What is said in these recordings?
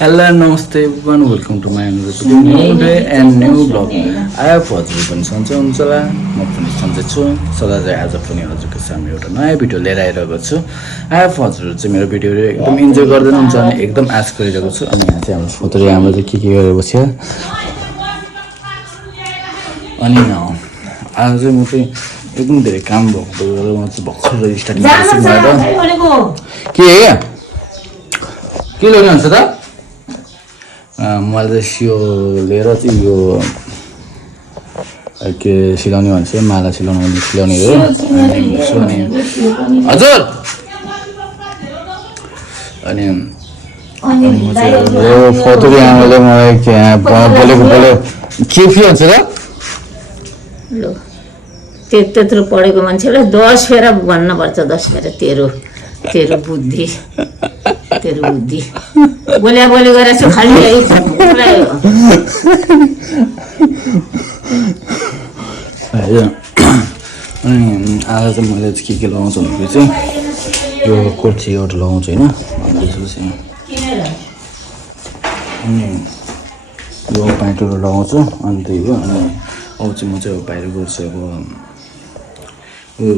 Hello, namaste everyone. Welcome to my another new day and new vlog. I have हजुर पनि सन्चै हुन्छ होला म पनि सन्चै छु सदा चाहिँ आज पनि हजुरको सामु एउटा नयाँ भिडियो लिएर आइरहेको छु I have हजुर चाहिँ मेरो भिडियो एकदम इन्जोय गर्दै हुन्छ अनि एकदम आश गरिरहेको छु अनि यहाँ चाहिँ हाम्रो फोटोले हाम्रो चाहिँ के गरेर बस्यो अनि आज चाहिँ म चाहिँ एकदम धेरै काम भएको बेला म चाहिँ भर्खर स्टार्टिङ गरेको के लिनु हुन्छ त मैले चाहिँ सियो लिएर चाहिँ यो के सिलाउने भन्छ माला सिलाउने हो हजुर अनि यो फोटोले आमाले मलाई बोलेको के भन्छ त त्यत्रो पढेको मान्छेलाई 10 फेरा भन्नुपर्छ 10 फेरा तेरो बुद्धि बोले गरेर चाहिँ खाली अनि आज चाहिँ मैले चाहिँ के लगाउँछु भनेपछि चाहिँ यो कोट चाहिँ एउटा लगाउँछु होइन अनि यो प्यान्टहरू लगाउँछु अनि त्यही हो अनि अब चाहिँ म चाहिँ बाहिर गर्छु अब यो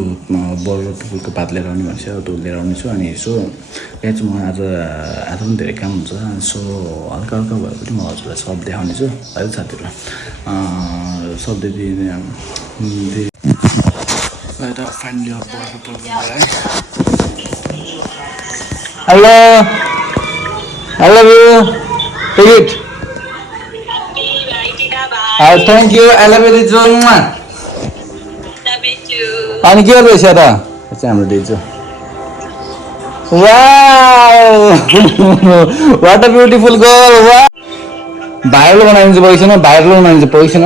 बल्ल फुलको पात लिएर आउने भन्छ त्यो लिएर आउने छु अनि यसो यहाँ चाहिँ म आज पनि धेरै काम हुन्छ सो हल्का भए पनि म हजुरलाई सब देखाउने छु है साथीहरू सब hello hello ticket thank you I love you अनि के गर्दैछ त चाहिँ हाम्रो दिजु वाट अ ब्युटिफुल गर्ल वा भाइरल बनाइन्छ पैसा न भाइरल बनाइन्छ पैसा न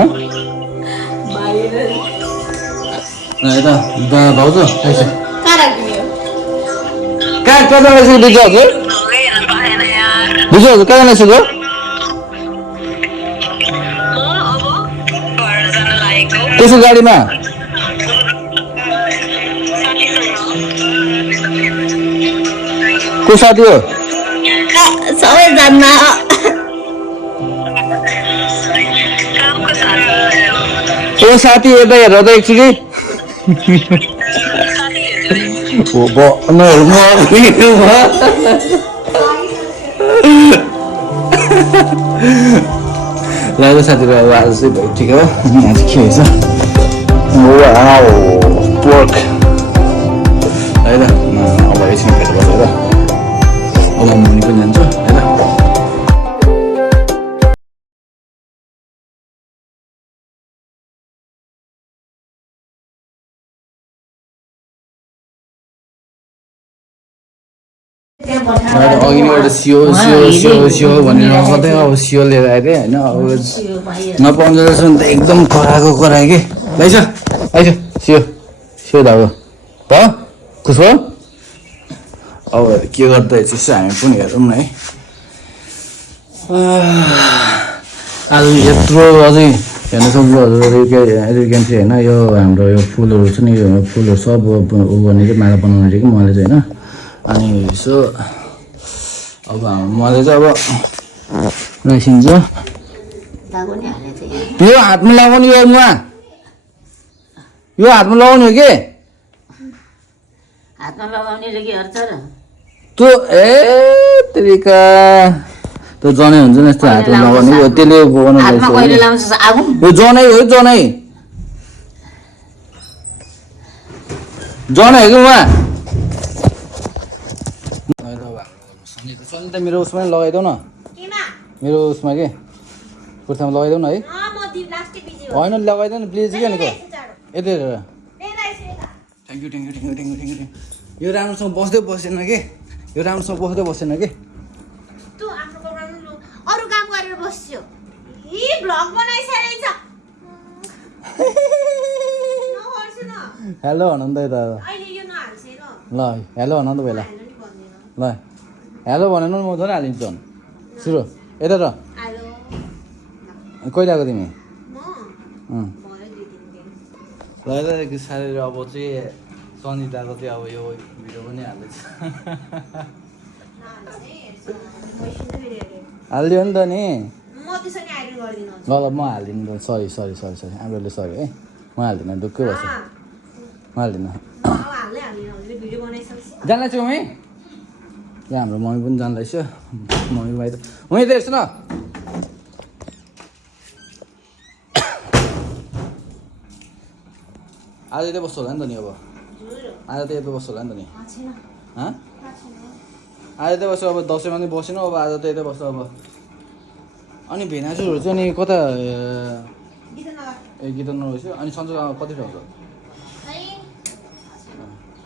यता भाउजू पैसा कहाँ जाँदैछ दिजु हजुर कहाँ जाँदैछ त त्यसो गाडीमा को साथी हो सबै जान्न ओ साथी यता हेर त एकचोटि ल साथीहरू अब आज चाहिँ भयो ठिक हो यहाँ चाहिँ के रहेछ पोर्क है त अब एकछिन फेरि बसेर अब म मुनि पनि जान्छु है त अघि नै एउटा सियो भनेर कतै अब सियो लिएर आएको थिएँ होइन अब नपाउँदो रहेछ नि त एकदम कराएको के लैछ सियो धागो भयो खुस भयो अब के गर्दा यसो हामी पनि हेरौँ न है आज यत्रो अझै हेर्न सक्नु हजुर रिकेन्सी होइन यो हाम्रो यो फुलहरू छ नि यो फुलहरू सब उ गर्ने चाहिँ माला बनाउने कि मैले चाहिँ होइन अनि यसो अब मैले चाहिँ अब राखिन्छ यो हातमा लगाउने यो हातमा लगाउने हो के हातमा लगाउने रे के अर्थ र त्यो तरिका त्यो जनै हुन्छ नि यस्तो हातमा लगाउने हो त्यसले बनाउनु हातमा कहिले लाउँछ आगो यो जनै हो जनै हो कि उहाँ सन्नी त मेरो उसमा लगाइदेऊ न मेरो उसमा के कुर्तामा लगाइदेऊ न है होइन लगाइदेऊ न प्लिज के भनेको यति हेरेर थ्याङ्क यू यो राम्रोसँग बस्दै बसेन के यो राम्रोसँग बस्दैन के अरु काम गरेर बस्यो इ भ्लग बनाइसकेछ हेलो भन त यता अहिले यो नहाल्छ ल हेलो भन त पहिला ल हेलो भनेन म झन् हालिदिन्छु झन् सुरु यता र हेलो कहिले आएको तिमी म भयो 2-3 दिन ल यता सारेर अब चाहिँ सनिताको चाहिँ अब यो भिडियो पनि हाल्दैछ हालिदियो नि त नि म त्यसरी आइरन गर्दिन ल ल म हालिदिनु सरी आम्रोले सरी है म हाल्दिनँ ढुक्कै बस्छ म हाल्दिनँ हाल्दै हाल्दिन हजुरले भिडियो बनाइसक्छ जान्दैछ मम्मी यहाँ हाम्रो मम्मी पनि जान्दैछ मम्मी भाइ त मम्मी त हेर्छु न आज यतै बस्छु होला नि त नि अब आज त यतै बस्छु होला नि त नि आज यतै बस्छु अब दसैँमा पनि बसेन अब आज त यतै बस्छु अब अनि भेनाजुहरू चाहिँ अनि कता ए गीत नरहेछ अनि सन्चो कति ठाउँ छ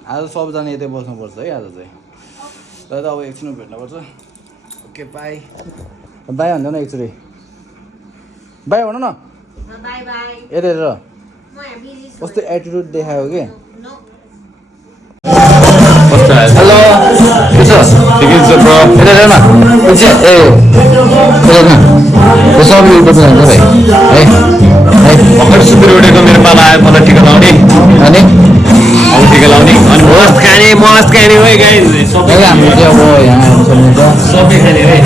आज सबजना यतै बस्नुपर्छ है आज चाहिँ र त अब एकछिनमा भेट्नुपर्छ ओके बाई बाई भन्दा न एकचोटि बाई भन न बाई बाई यतै हेरेर म यहाँ बिजी छु कस्तो एटिट्युड देखायो कि नो हेलो के छ ठिकै छ ब्रो यता हेर न ए हेर न यो सब युट्युब जान्छ भाइ है है भर्खर सुतिर उठेको मेरो पाला आयो मलाई टिका लाउने अनि अब टिका लाउने अनि मस्त खाने है गाइस सबै हाम्रो चाहिँ अब यहाँ आइसक्नु सबै खाने है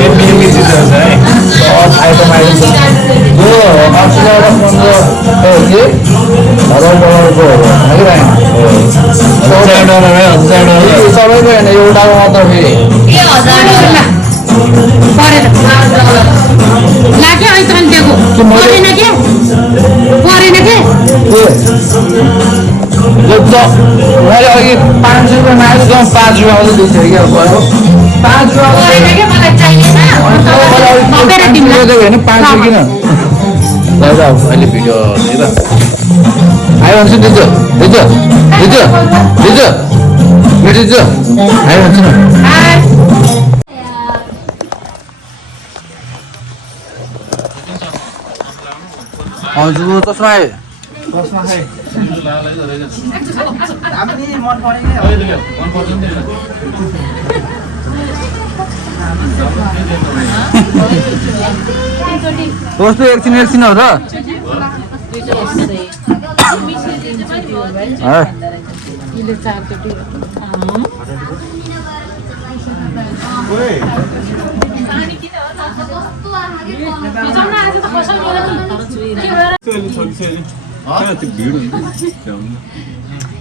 यो मिमी चिजहरू छ है सब आइटम आइटम छ यो 80 15 $1000 सबैको होइन एउटाको मात्र फेरि मैले अघि 500 रुपियाँ मागेको जम्मा 5 रुपियाँ मात्रै दिन्छ कि अब 5 रुपियाँ होइन 5 रुपियाँ किन ल अब अहिले भिडियो हेर आयो भन्छु दिजो मिठो दिजो आयो भन्छु न हजुर चस्मा आयो कस्तो एकछिन हो त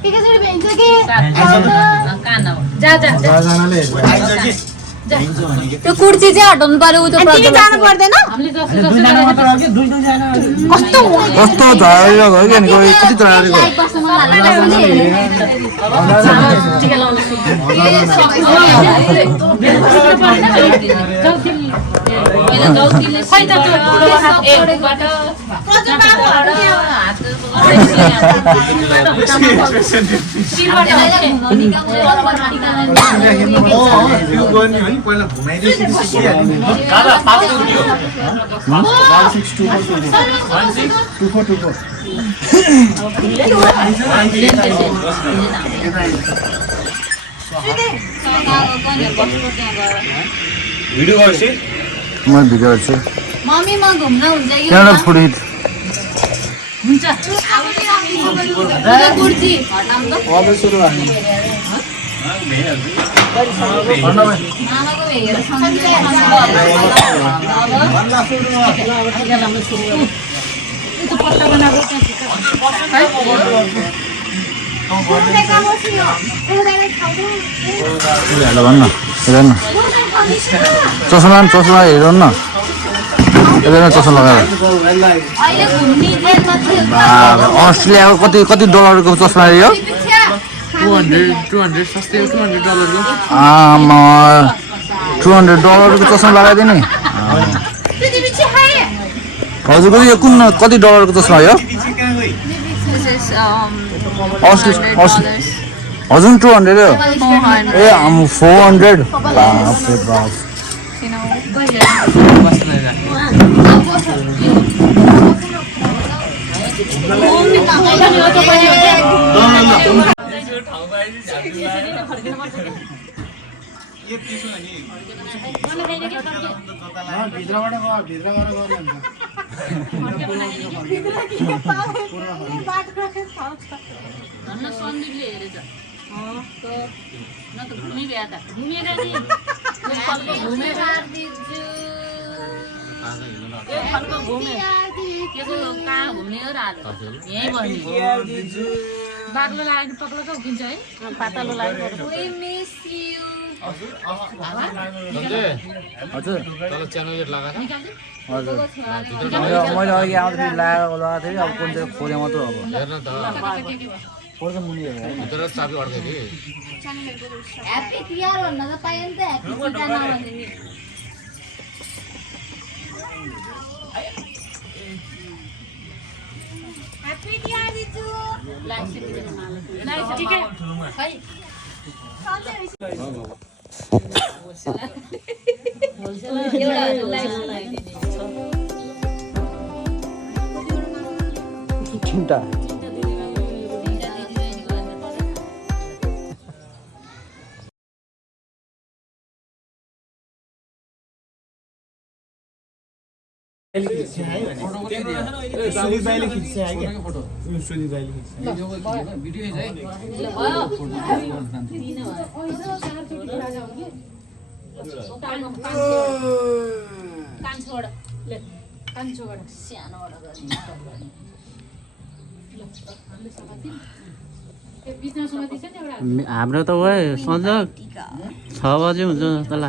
एकैचोटि भेट्छ कि त्यो कुर्ती चाहिँ हटाउनु पर्यो उ त्यो जानु पर्दैन कस्तो कस्तो झरेको हो कि कति झरेको पहिला घुमाइदिएपछि भिडियो गर्छु म भिडियो गर्छु मम्मी म घुम्न हुन्छ कि त्यहाँबाट फुडी हुन्छ कुर्ती हटाउँ त आमाको हेर भन्न हेर न चस्मा हेर न हेर चस्मा लगाएर अहिले घुम्ने जेलमा अस्ट्रेलियाको कति डलरको चस्मा यो $200 सस्तै हो $200 आमा $200 चस्मा लगाइदिने हजुरको यो कुन कति डलरको चस्मा यो हजुर 200 हो ए 400 बाफरे बाफ धन्न सन्दीपले हेरेछ न त घुमी भ्या त घुमेर नि यो फलको घुमेर यो फलको घुमे त्यसको कहाँ घुम्ने हो र आज यहीँ बस्ने बाक्लो लाग्यो पक्लो त उकिन्छ है पातलो लाग्यो हजुर तल च्यानल लगाएर हजुर मैले अघि आउँदाखेरि लगाएको थिएँ अब कुन चाहिँ खोले मात्र अब हेर्न त पर्छ मुनि भित्र चाबी अड्क्यो कि ह्याप्पी तिहार भन्न त पायो नि त ह्याप्पी टिका नभने नि ह्याप्पी तिहार दिजु ठिकै खै तिनवटा कान्छोबाट ले कान्छोबाट सानोबाट हाम्रो त हो सन्ज 6 बजे हुन्छ तल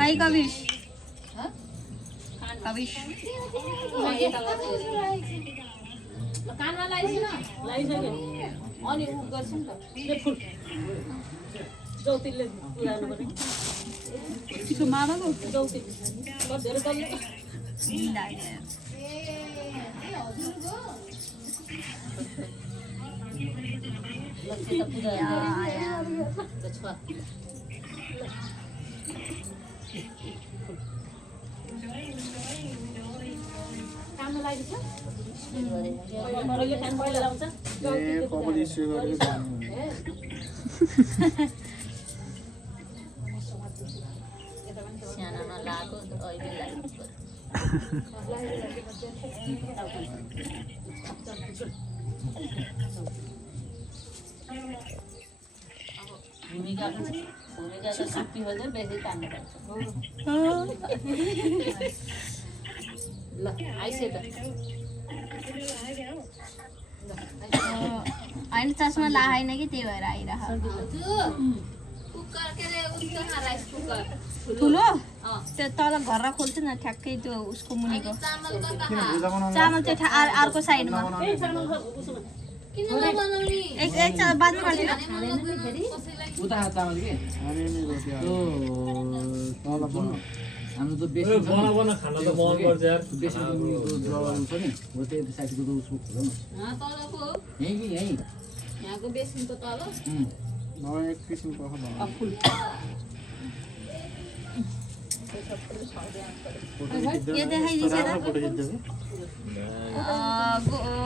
हाई कविश कविश कानमा लगाइसक्यो अनि उ गर्छ नि त ले फुल जौतिले उडाउनु पर्ने चिको मामाको जौति बसेर कहिले काममा लागेको छ काम पहिला लाउँछ सानोमा लागेको अहिले भूमिका त छुट्टी हो चाहिँ बेसी तान्नु पर्छ ल आइसे त होइन चस्मा लगाएन कि त्यही भएर आइरह कुकर के रे उसको राइस कुकर ठुलो त्यो तल घर खोल्छ न ठ्याक्कै त्यो उसको मुनिको चामल कता चामल चाहिँ अर्को साइडमा किन नबनाउने एक बाँध्नु पर्दैन उता चामल के हाम्रो त बेसी बना खाना त मन पर्छ यार बेसी मुनिको जग्गा हुन्छ नि हो त्यो साइडको त उसको खोल न तलको यहीँ कि यहीँ यहाँको बेसिनको तल एक किसिमको यो देखाइदिन्छ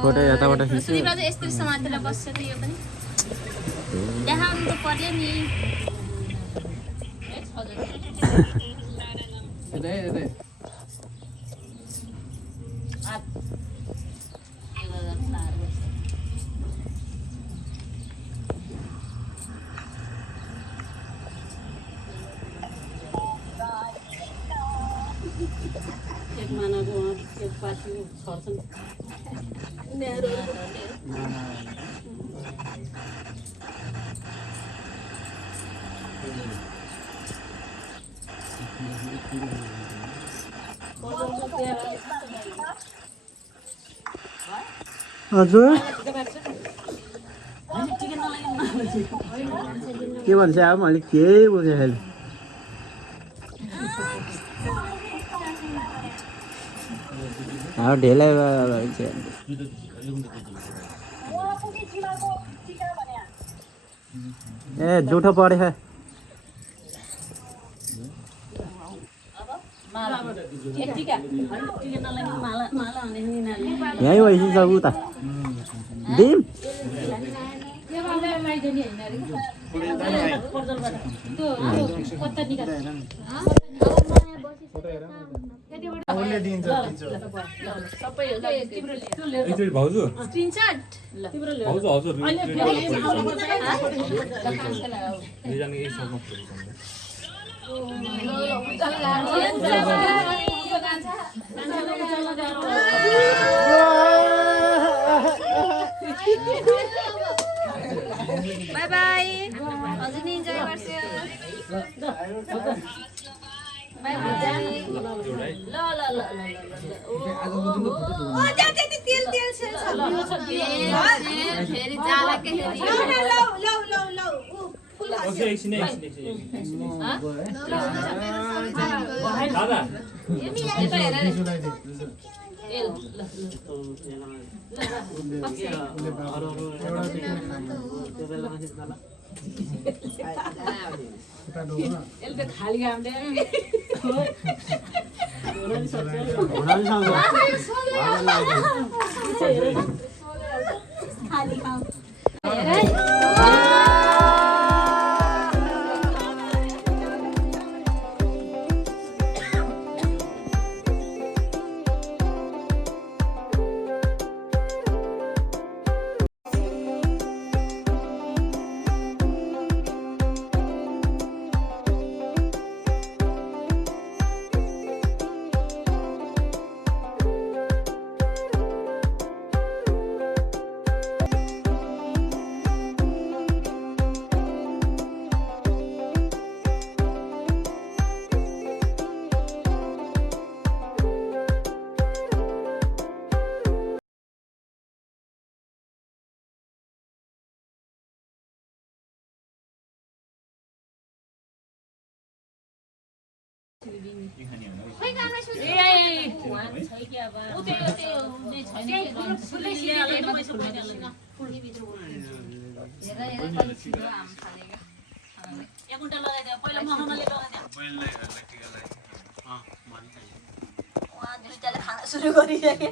फोटो यताबाट सुनिबा चाहिँ यस्तो समातेर बस्छ त यो पनि देखाउनु त पर्यो नि एक मानाको एक पासी छर्छन् हजुर के भन्छ अब मैले केही बुझेँ अहिले ढेला ए जुठो परेछ यहीँ भएपछि सब उता दिम भाउजू स्क्रिनशट भाउजू हजुर दुईजना यही सबमा बाई बाई हजुर नि इन्जोय गर्छु बाई बाई ल ल ल ओ त्यति तेल तेल छ फेरि जाला के फेरि ल ओके एकछिन दादा खाली काम खै गाना सुन्नु सुरु गरिसके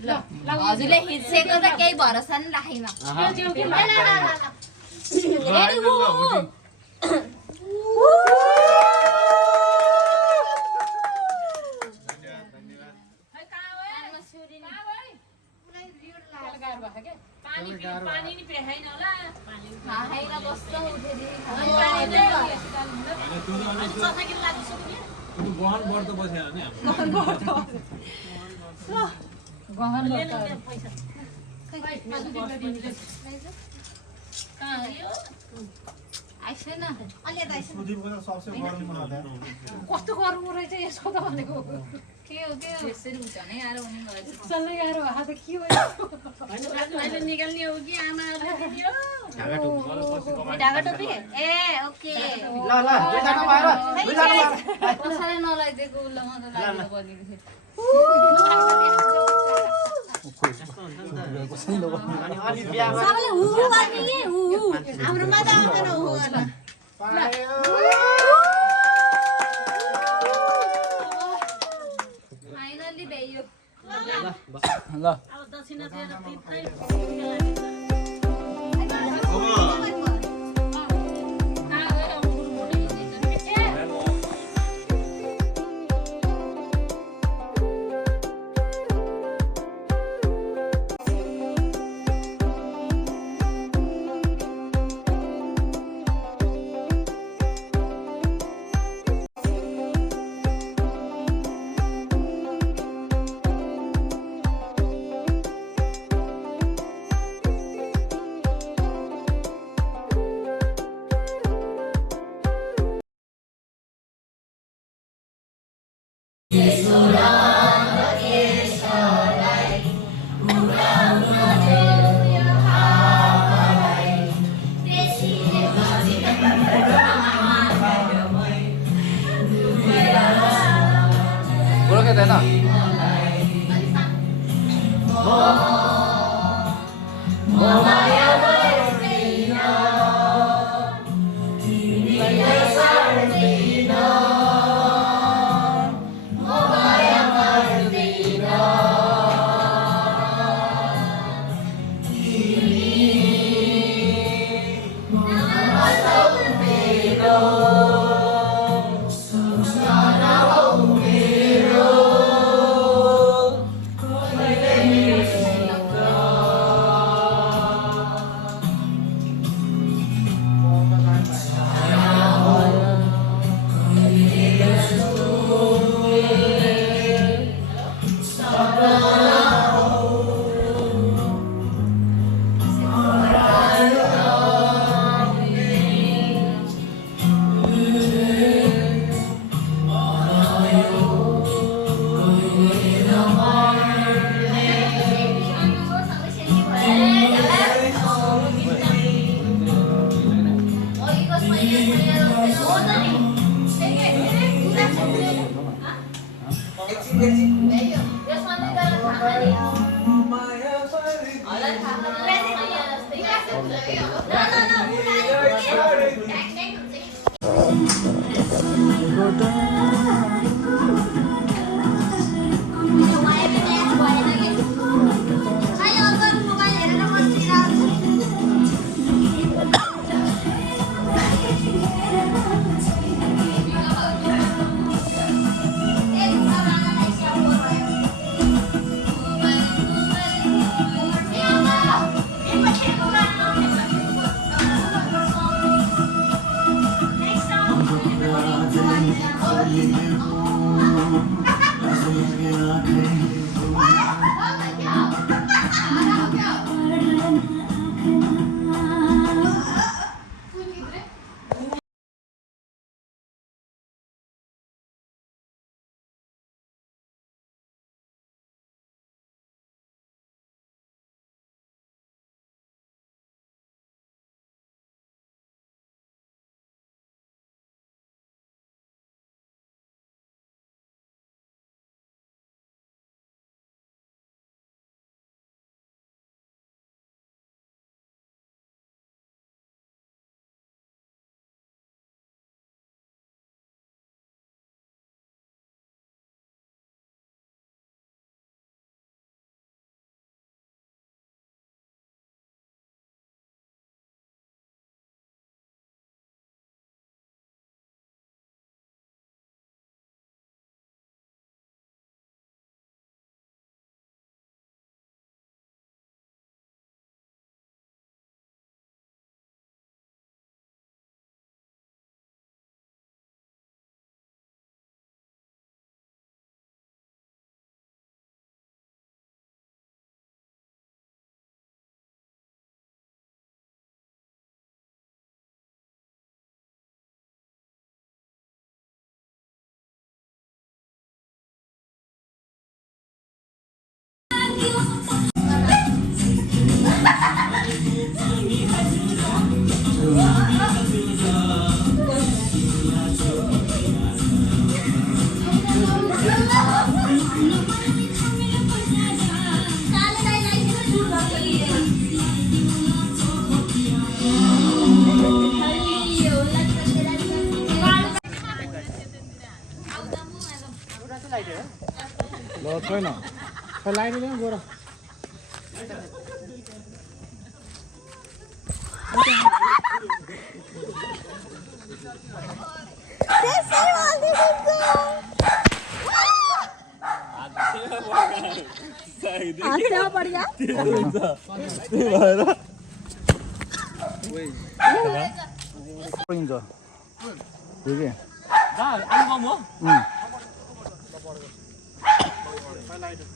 हजुरले हिर्सेको त केही भरोसा नि राखेन गहन बढ्दो बस्यो भने कस्तो गर्नु रहेछ यसको त भनेको के हो यसरी हुन्छ नि यार उनी चल्दै गाह्रो भएको त के अहिले निकाल्ने हो कि आमाहरूले दियो ढाका टोपी ए ओके कसैले नलैदिएको उसलाई म त लाग्नु बनेको थियो सबैले हु गर्ने के हु हाम्रोमा त आउँदैन हु गर्न फाइनली भ्याइयो ल अब दक्षिणा दिएर तिर्दै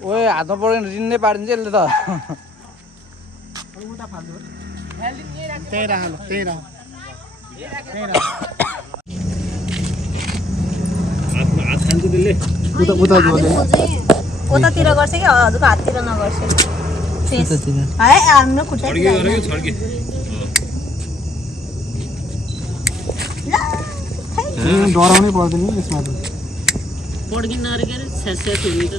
ओए हातमा पऱ्यो भने रिन्नै पारिदिन्छ यसले त उतातिर गर्छ कि हजुरको हाततिर नगर्छ है हाम्रो खुट्टा डराउनै पर्दैन नि यसमा त पड्किन अरे के अरे छ्याछ्या खुल्ने त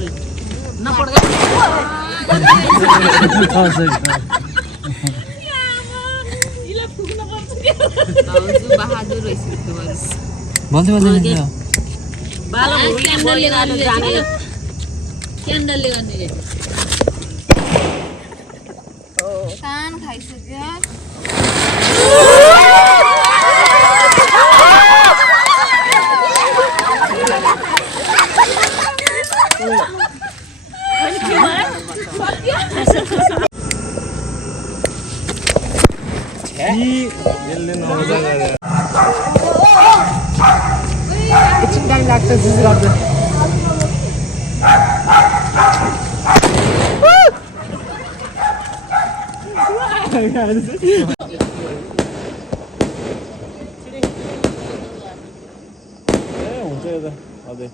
बहादुर रहेछ क्यान्डलले गर्ने कान खाइसक्यो एकछिन टाइम लाग्छ जुस गर्छ हुन्छ यो त हजुर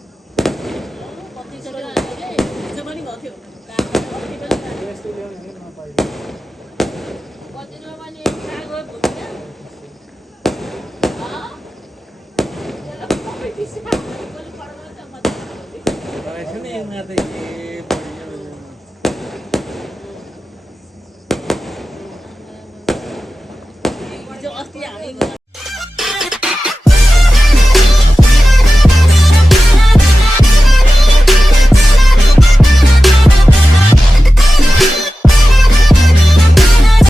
कतिमा पनि अस्ति हामी